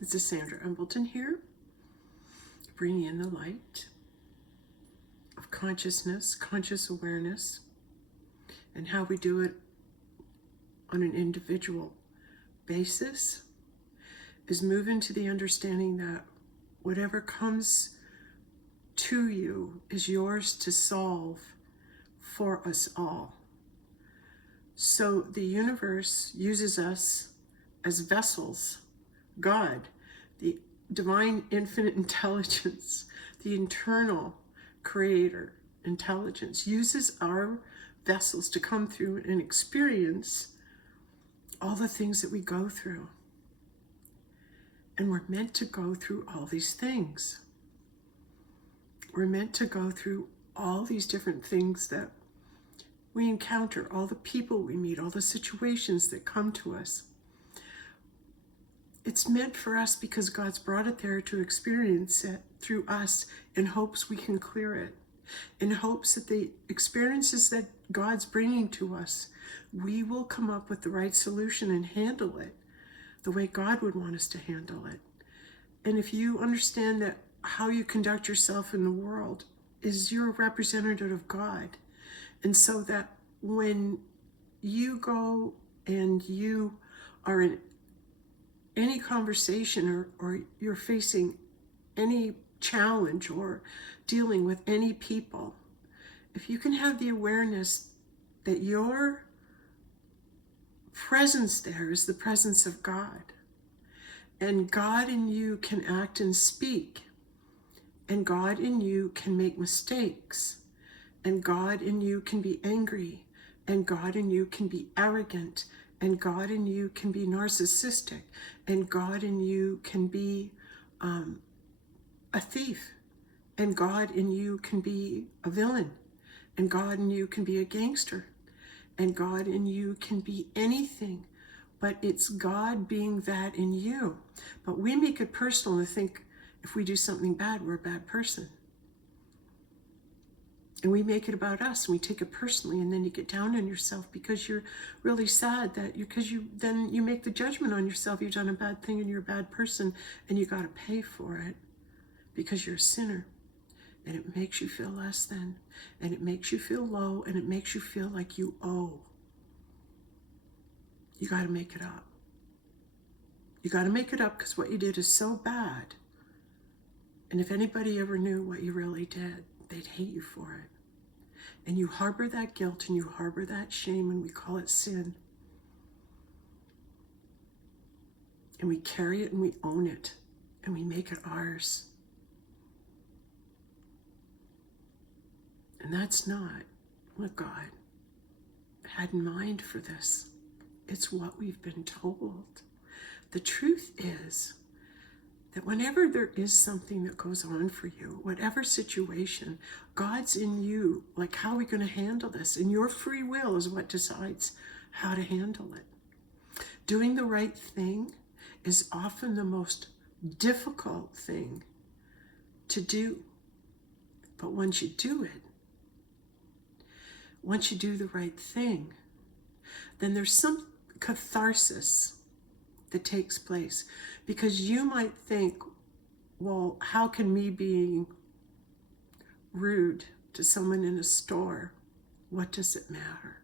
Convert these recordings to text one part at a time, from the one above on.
This is Sandra here, bringing in the light of consciousness, conscious awareness, and how we do it on an individual basis is move into the understanding that whatever comes to you is yours to solve for us all. So the universe uses us as vessels. God, the divine infinite intelligence, the internal creator intelligence, uses our vessels to come through and experience all the things that we go through. And we're meant to go through all these things. We're meant to go through all these different things that we encounter, all the people we meet, all the situations that come to us. It's meant for us because God's brought it there to experience it through us in hopes we can clear it, in hopes that the experiences that God's bringing to us, we will come up with the right solution and handle it the way God would want us to handle it. And if you understand that how you conduct yourself in the world is you're a representative of God, and so that when you go and you are in any conversation or you're facing any challenge or dealing with any people, if you can have the awareness that your presence there is the presence of God, and God in you can act and speak, and God in you can make mistakes, and God in you can be angry, and God in you can be arrogant, and God in you can be narcissistic, and God in you can be a thief, and God in you can be a villain, and God in you can be a gangster, and God in you can be anything, but it's God being that in you. But we make it personal and think if we do something bad, we're a bad person. And we make it about us, and we take it personally, and then you get down on yourself because you're really sad that then you make the judgment on yourself. You've done a bad thing and you're a bad person, and you got to pay for it because you're a sinner. And it makes you feel less than, and it makes you feel low, and it makes you feel like you owe. You got to make it up. You got to make it up because what you did is so bad. And if anybody ever knew what you really did, they'd hate you for it. And you harbor that guilt and you harbor that shame, and we call it sin. And we carry it and we own it and we make it ours. And that's not what God had in mind for this. It's what we've been told. The truth is that whenever there is something that goes on for you, whatever situation, God's in you. Like, how are we going to handle this? And your free will is what decides how to handle it. Doing the right thing is often the most difficult thing to do. But once you do it, once you do the right thing, then there's some catharsis that takes place, because you might think, well, how can me being rude to someone in a store, what does it matter?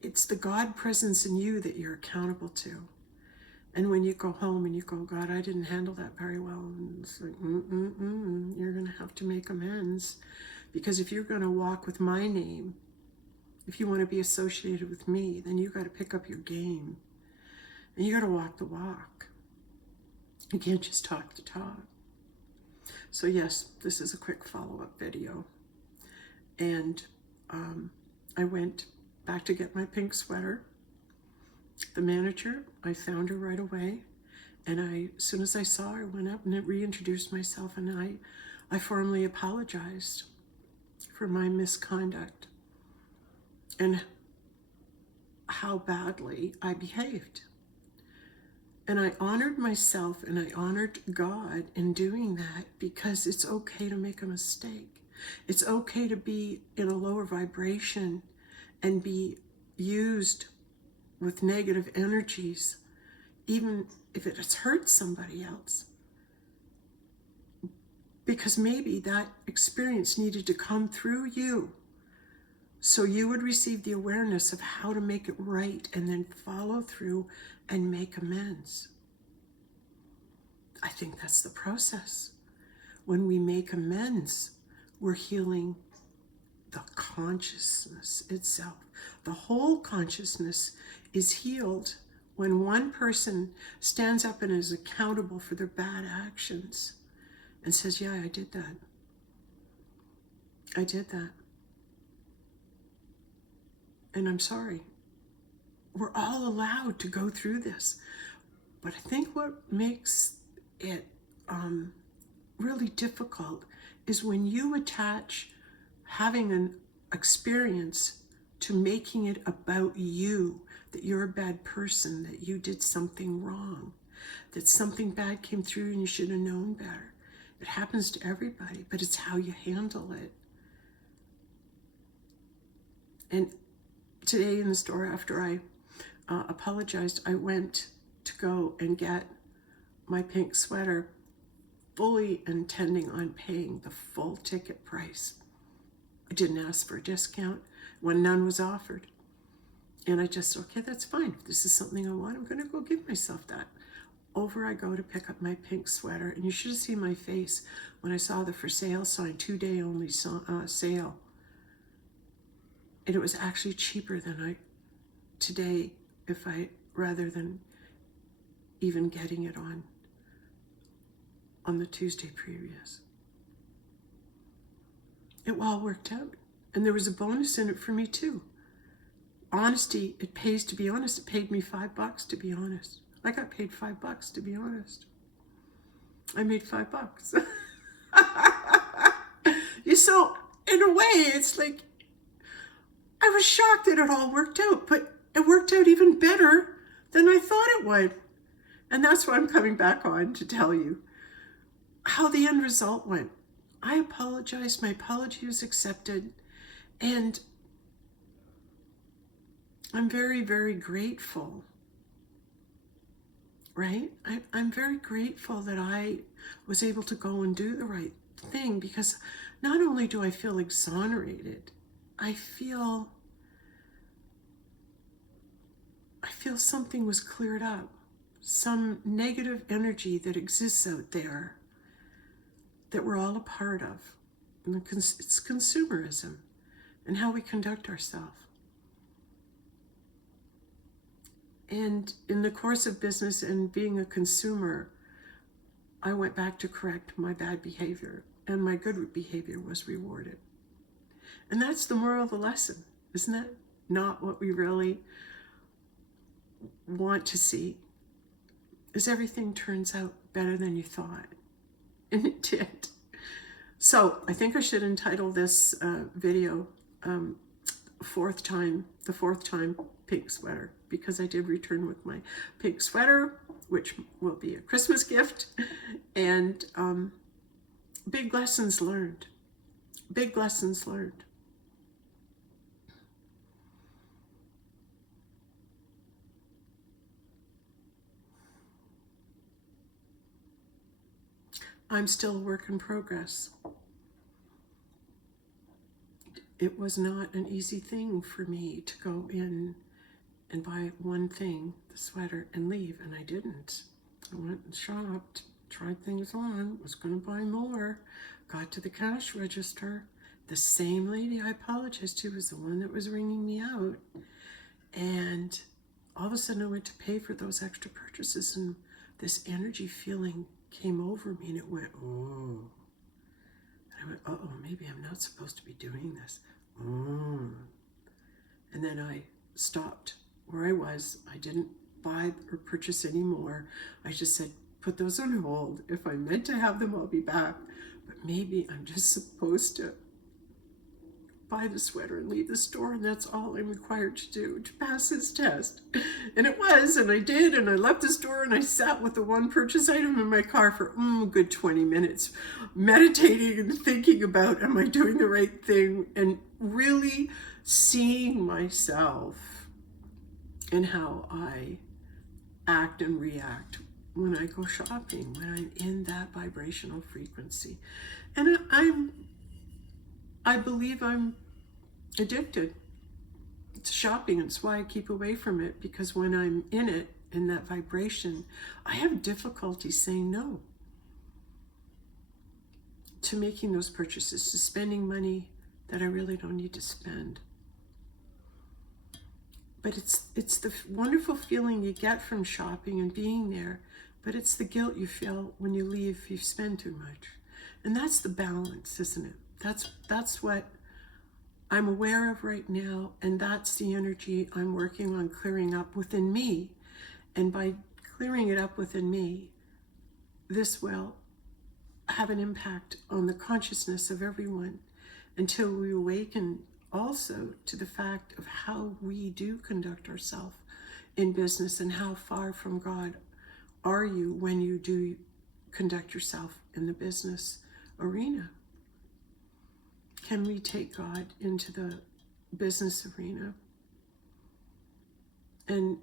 It's the God presence in you that you're accountable to. And when you go home and you go, God, I didn't handle that very well, and it's like, you're going to have to make amends, because if you're going to walk with my name, if you want to be associated with me, then you got to pick up your game. And you got to walk the walk. You can't just talk the talk. So yes, this is a quick follow-up video. And I went back to get my pink sweater. The manager, I found her right away. And as soon as I saw her, I went up and reintroduced myself, and I formally apologized for my misconduct and how badly I behaved. And I honored myself and I honored God in doing that, because it's okay to make a mistake. It's okay to be in a lower vibration and be used with negative energies even if it has hurt somebody else. Because maybe that experience needed to come through you so you would receive the awareness of how to make it right and then follow through and make amends. I think that's the process. When we make amends, we're healing the consciousness itself. The whole consciousness is healed when one person stands up and is accountable for their bad actions and says, yeah, I did that. I did that. And I'm sorry. We're all allowed to go through this. But I think what makes it really difficult is when you attach having an experience to making it about you, that you're a bad person, that you did something wrong, that something bad came through and you should have known better. It happens to everybody, but it's how you handle it. And today in the store, after I apologized, I went to go and get my pink sweater, fully intending on paying the full ticket price. I didn't ask for a discount when none was offered. And I just, okay, that's fine. If this is something I want, I'm going to go give myself that. Over I go to pick up my pink sweater. And you should have seen my face when I saw the for sale sign, 2-day only sale. And it was actually cheaper than today, rather than even getting it on the Tuesday previous. It all worked out. And there was a bonus in it for me too. Honesty, it pays to be honest. It paid me $5 to be honest. I got paid $5 to be honest. I made $5. So in a way, it's like, I was shocked that it all worked out, but it worked out even better than I thought it would. And that's what I'm coming back on to tell you how the end result went. I apologized. My apology was accepted. And I'm very, very grateful, right? I'm very grateful that I was able to go and do the right thing, because not only do I feel exonerated, I feel something was cleared up. Some negative energy that exists out there that we're all a part of. And it's consumerism and how we conduct ourselves. And in the course of business and being a consumer, I went back to correct my bad behavior, and my good behavior was rewarded. And that's the moral of the lesson, isn't it? Not what we really want to see, is everything turns out better than you thought. And it did. So I think I should entitle this video, the fourth time pink sweater, because I did return with my pink sweater, which will be a Christmas gift. And big lessons learned. Big lessons learned. I'm still a work in progress. It was not an easy thing for me to go in and buy one thing, the sweater, and leave, and I didn't. I went and shopped, tried things on, was going to buy more, got to the cash register. The same lady I apologized to was the one that was ringing me out. And all of a sudden I went to pay for those extra purchases, and this energy feeling came over me, and it went, oh. And I went, uh-oh, maybe I'm not supposed to be doing this. Oh. And then I stopped where I was. I didn't buy or purchase anymore. I just said, put those on hold. If I'm meant to have them, I'll be back. But maybe I'm just supposed to buy the sweater and leave the store, and that's all I'm required to do to pass this test. And it was, and I did, and I left the store, and I sat with the one purchase item in my car for a good 20 minutes, meditating and thinking about, am I doing the right thing, and really seeing myself and how I act and react when I go shopping, when I'm in that vibrational frequency. And I believe I'm addicted to shopping. It's why I keep away from it, because when I'm in it, in that vibration, I have difficulty saying no to making those purchases, to spending money that I really don't need to spend. But it's the wonderful feeling you get from shopping and being there, but it's the guilt you feel when you leave if you spend too much. And that's the balance, isn't it? That's what I'm aware of right now, and that's the energy I'm working on clearing up within me. And by clearing it up within me, this will have an impact on the consciousness of everyone until we awaken also to the fact of how we do conduct ourselves in business, and how far from God are you when you do conduct yourself in the business arena. Can we take God into the business arena? And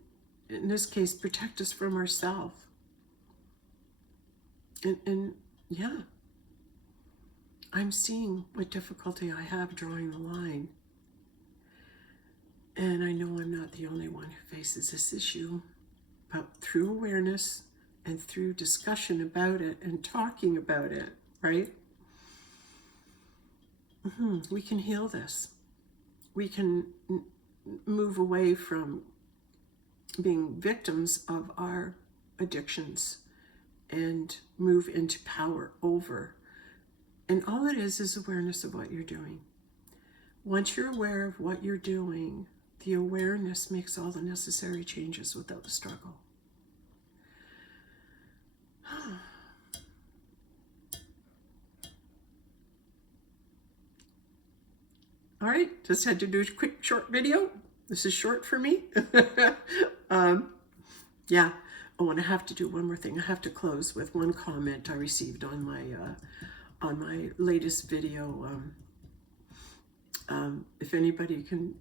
in this case, protect us from ourselves. And yeah, I'm seeing what difficulty I have drawing the line. And I know I'm not the only one who faces this issue, but through awareness and through discussion about it and talking about it, right? We can heal this. We can move away from being victims of our addictions and move into power over. And all it is awareness of what you're doing. Once you're aware of what you're doing, the awareness makes all the necessary changes without the struggle. All right, just had to do a quick short video. This is short for me. Yeah. Oh, and I have to do one more thing. I have to close with one comment I received on my latest video. If anybody can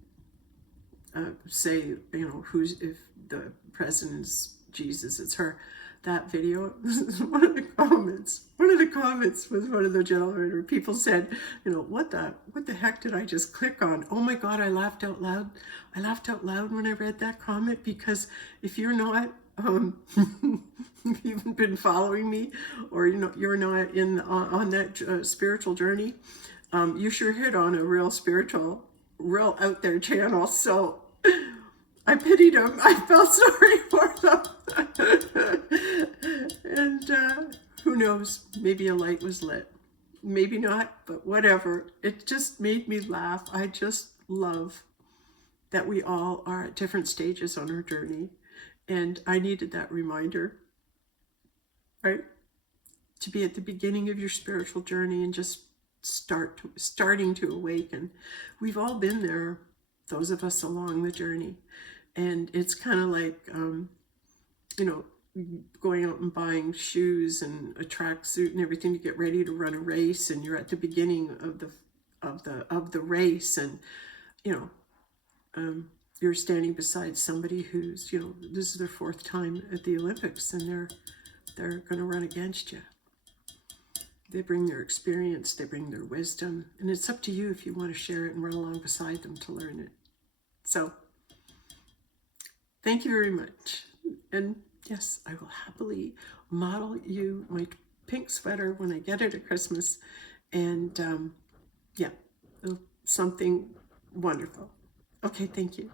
say, if the president's Jesus, it's her. That video, one of the comments was one of the gentlemen, or people said, what the heck did I just click on? Oh my God, I laughed out loud. I laughed out loud when I read that comment, because if you're not, if you've been following me, or you're not on that spiritual journey, you sure hit on a real spiritual, real out there channel. So I pitied them. I felt sorry for them. And who knows, maybe a light was lit. Maybe not, but whatever. It just made me laugh. I just love that we all are at different stages on our journey. And I needed that reminder, right? To be at the beginning of your spiritual journey and just starting to awaken. We've all been there, those of us along the journey. And it's kind of like, going out and buying shoes and a tracksuit and everything to get ready to run a race, and you're at the beginning of the race, and you're standing beside somebody who's this is their 4th time at the Olympics, and they're going to run against you. They bring their experience, they bring their wisdom, and it's up to you if you want to share it and run along beside them to learn it. So thank you very much. And yes, I will happily model you my pink sweater when I get it at Christmas. And yeah, something wonderful. Okay, thank you.